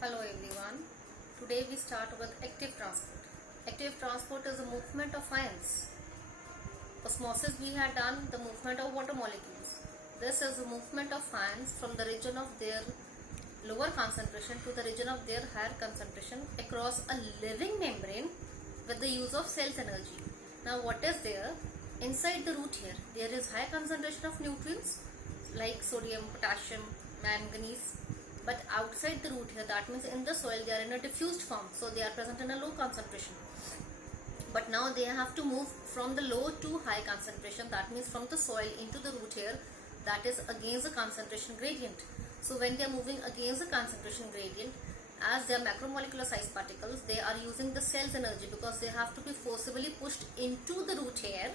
Hello everyone. Today we start with active transport. Active transport is the movement of ions. Osmosis we had done the movement of water molecules. This is the movement of ions from the region of their lower concentration to the region of their higher concentration across a living membrane with the use of cell's energy. Now what is there? Inside the root here, there is high concentration of nutrients like sodium, potassium, manganese. But outside the root here, that means in the soil, they are in a diffused form. So they are present in a low concentration. But now they have to move from the low to high concentration. That means from the soil into the root here, that is against the concentration gradient. So when they are moving against the concentration gradient, as they are macromolecular size particles, they are using the cell's energy because they have to be forcibly pushed into the root hair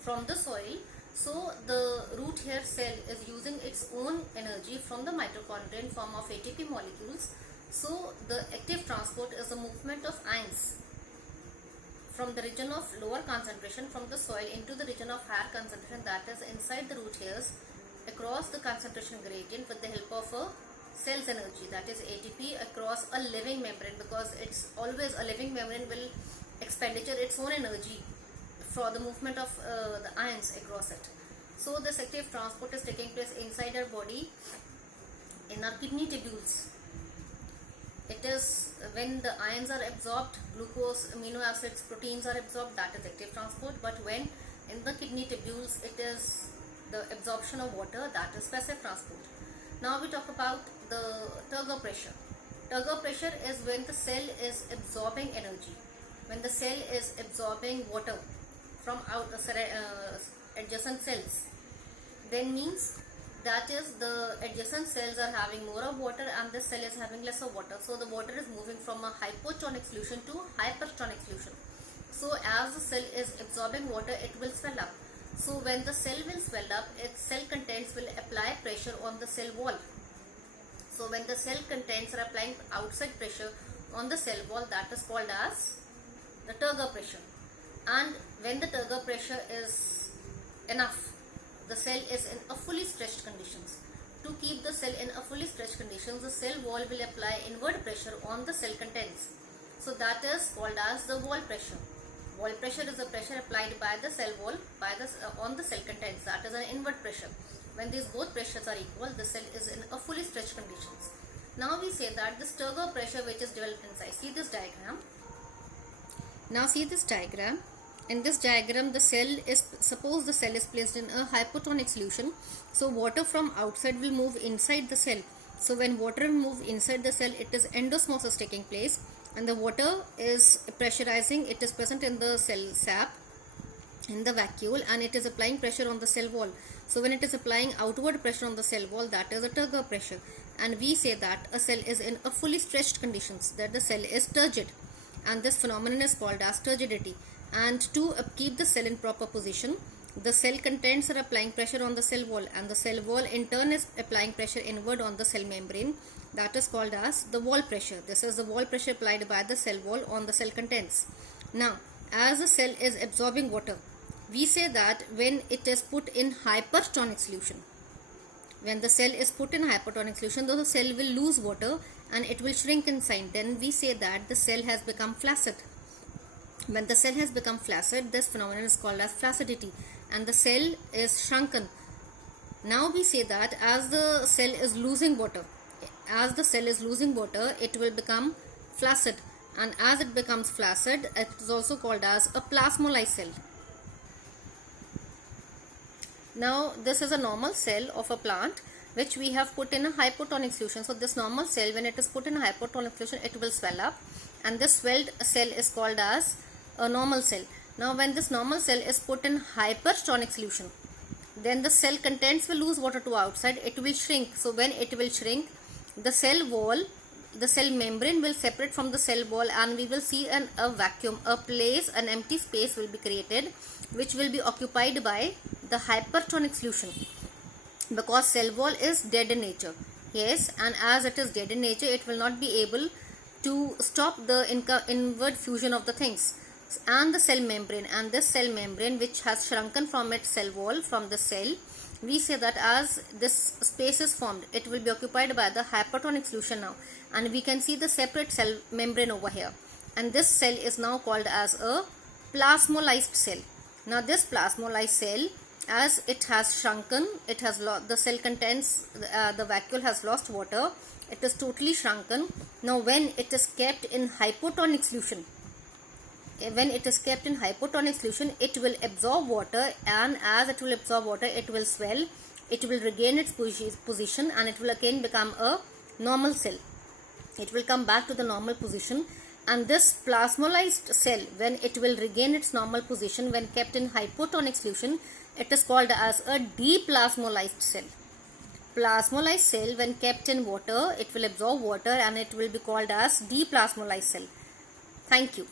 from the soil. So the root hair cell is using its own energy from the mitochondria in form of ATP molecules. So the active transport is the movement of ions from the region of lower concentration from the soil into the region of higher concentration, that is inside the root hairs, across the concentration gradient with the help of a cell's energy, that is ATP, across a living membrane, because it's always a living membrane will expenditure its own energy for the movement of the ions across it. So this active transport is taking place inside our body in our kidney tubules. It is when the ions are absorbed, glucose, amino acids, proteins are absorbed, that is active transport. But when in the kidney tubules it is the absorption of water, that is passive transport. Now we talk about the turgor pressure. Turgor pressure is when the cell is absorbing energy, when the cell is absorbing water from adjacent cells, then means that is the adjacent cells are having more of water and this cell is having less of water. So the water is moving from a hypotonic solution to hypertonic solution. So as the cell is absorbing water, it will swell up. So when the cell will swell up, its cell contents will apply pressure on the cell wall. So when the cell contents are applying outside pressure on the cell wall, that is called as the turgor pressure. And when the turgor pressure is enough, the cell is in a fully stretched conditions. To keep the cell in a fully stretched conditions, the cell wall will apply inward pressure on the cell contents. So that is called as the wall pressure. Wall pressure is the pressure applied by the cell wall on the cell contents. That is an inward pressure. When these both pressures are equal, the cell is in a fully stretched conditions. Now we say that this turgor pressure which is developed inside. See this diagram. Now see this diagram. In this diagram, suppose the cell is placed in a hypotonic solution. So water from outside will move inside the cell. So when water will move inside the cell, it is endosmosis taking place, and the water is pressurizing. It is present in the cell sap, in the vacuole, and it is applying pressure on the cell wall. So when it is applying outward pressure on the cell wall, that is a turgor pressure. And we say that a cell is in a fully stretched conditions, that the cell is turgid, and this phenomenon is called as turgidity. And to keep the cell in proper position, the cell contents are applying pressure on the cell wall, and the cell wall in turn is applying pressure inward on the cell membrane. That is called as the wall pressure. This is the wall pressure applied by the cell wall on the cell contents. Now, as the cell is absorbing water, we say that when it is put in hypertonic solution, when the cell is put in hypertonic solution, though the cell will lose water and it will shrink inside, then we say that the cell has become flaccid. When the cell has become flaccid, this phenomenon is called as flaccidity, and the cell is shrunken. Now we say that as the cell is losing water, it will become flaccid, and as it becomes flaccid, it is also called as a plasmolyzed cell. Now this is a normal cell of a plant which we have put in a hypotonic solution. So this normal cell, when it is put in a hypotonic solution, it will swell up, and this swelled cell is called as a normal cell. Now when this normal cell is put in hypertonic solution, then the cell contents will lose water to outside, it will shrink. So when it will shrink, the cell wall, the cell membrane will separate from the cell wall, and we will see a vacuum, an empty space will be created, which will be occupied by the hypertonic solution, because cell wall is dead in nature. Yes, and as it is dead in nature, it will not be able to stop the inward fusion of the things. And the cell membrane, which has shrunken from its cell wall, from the cell, we say that as this space is formed, it will be occupied by the hypertonic solution now, and we can see the separate cell membrane over here, and this cell is now called as a plasmolyzed cell. Now this plasmolyzed cell, as it has shrunken, it has the cell contains the vacuole has lost water, it is totally shrunken. Now when it is kept in hypotonic solution, it will absorb water, and as it will absorb water, it will swell, it will regain its position, and it will again become a normal cell. It will come back to the normal position, and this plasmolyzed cell, when it will regain its normal position when kept in hypotonic solution, it is called as a deplasmolyzed cell. Plasmolyzed cell, when kept in water, it will absorb water and it will be called as deplasmolyzed cell. Thank you.